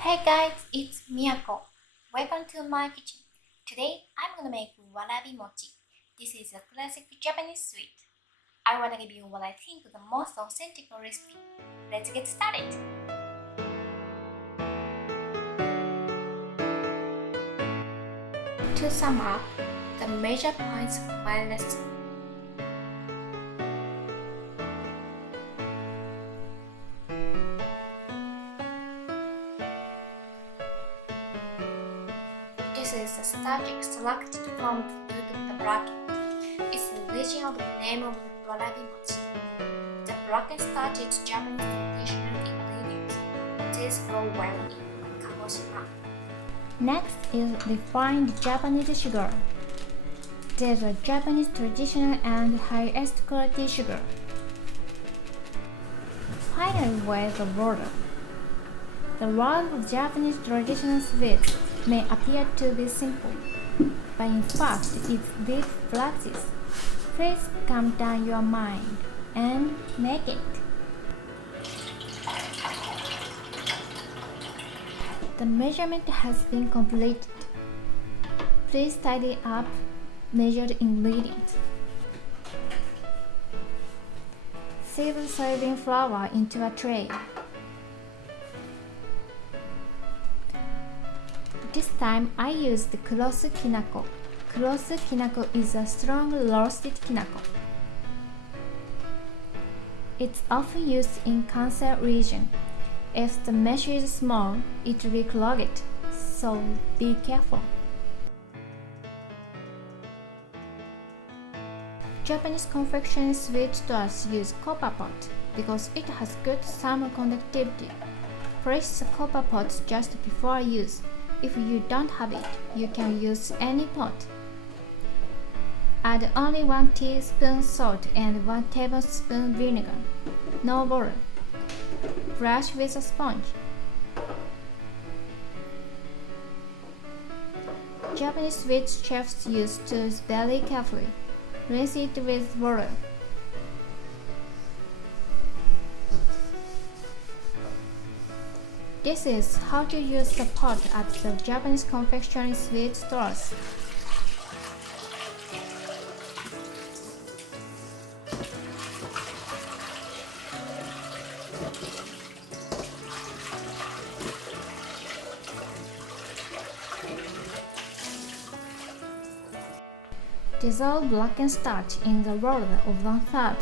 Hey guys, it's Miyako. Welcome to my kitchen. Today I'm gonna make warabimochi. This is a classic Japanese sweet. I wanna give you what I think the most authentic recipe. Let's get started. To sum up, the major points of my lesson. This is the starch extracted from the root of the bracken. It's the origin of the name of the warabimochi. The bracken starch is Japanese traditional ingredient. These grow well in Kagoshima. Next is refined Japanese sugar. There's a Japanese traditional and highest quality sugar. Finally, with the water. The world of Japanese traditional sweets may appear to be simple, but in fact it's deep practice. Please calm down your mind and make it. The measurement has been completed. Please tidy up measured ingredients. Sieve the soybean flour into a tray. This time I used the Kurosu kinako. Kurosu kinako is a strong roasted kinako. It's often used in cancer region. If the mesh is small, it will clog it, so be careful. Japanese confectionery sweet stores use copper pot because it has good thermal conductivity. Place the copper pot just before use. If you don't have it, you can use any pot. Add only 1 teaspoon salt and 1 tablespoon vinegar. No water. Brush with a sponge. Japanese sweet chefs use tools very carefully. Rinse it with water. This is how to use the pot at the Japanese confectionery sweet stores. Dissolve Bracken starch in the water of 1/3.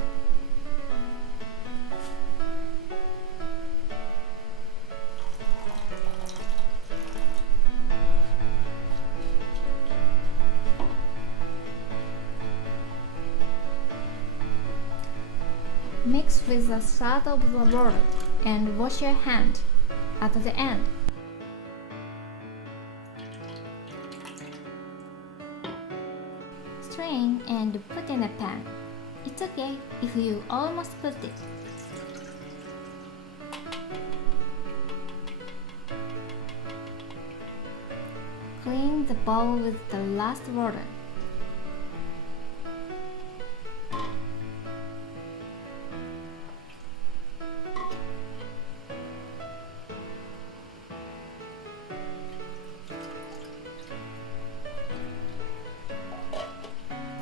Mix with a third of the water and wash your hand at the end. Strain and put in a pan. It's okay if you almost put it. Clean the bowl with the last water.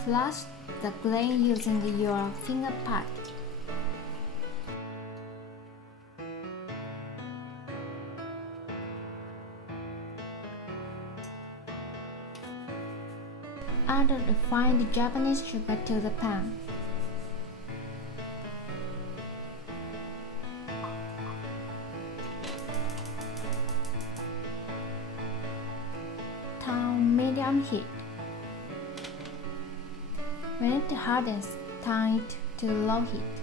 Flush the grain using your finger pad. Add refined Japanese sugar to the pan. Turn medium heat. When it hardens, turn it to low heat.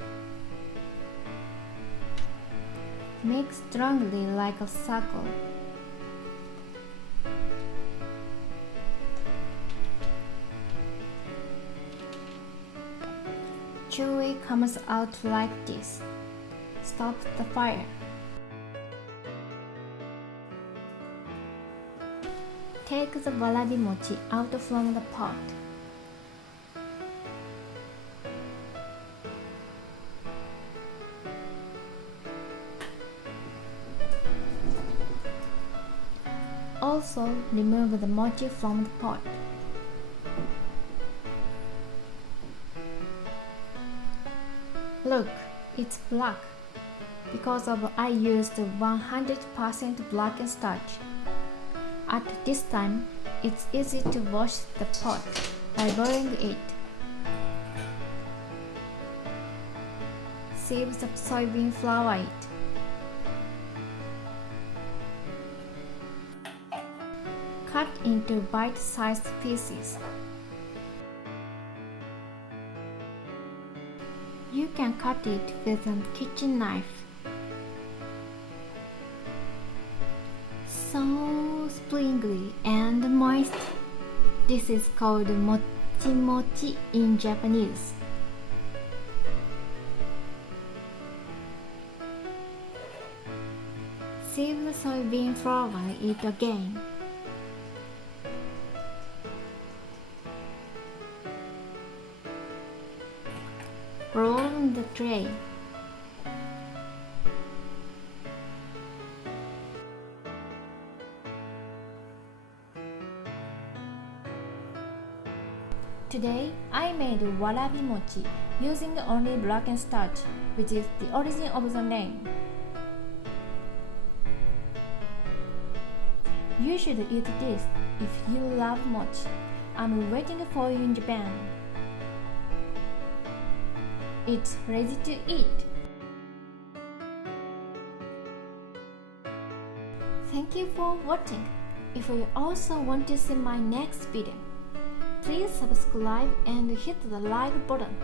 Mix strongly like a circle. Chewy comes out like this. Stop the fire. Take the warabimochi out from the pot. Also, remove the mochi from the pot. Look, it's black because I used 100% Bracken Starch. At this time, it's easy to wash the pot by boiling it. Sieve the soybean flour it. Cut into bite-sized pieces. You can cut it with a kitchen knife. So springy and moist. This is called mochi in Japanese. Sieve the soybean flour it again. Roll in the tray. Today, I made warabimochi using only Bracken Starch, which is the origin of the name. You should eat this if you love mochi. I'm waiting for you in Japan. It's ready to eat. Thank you for watching. If you also want to see my next video, please subscribe and hit the like button.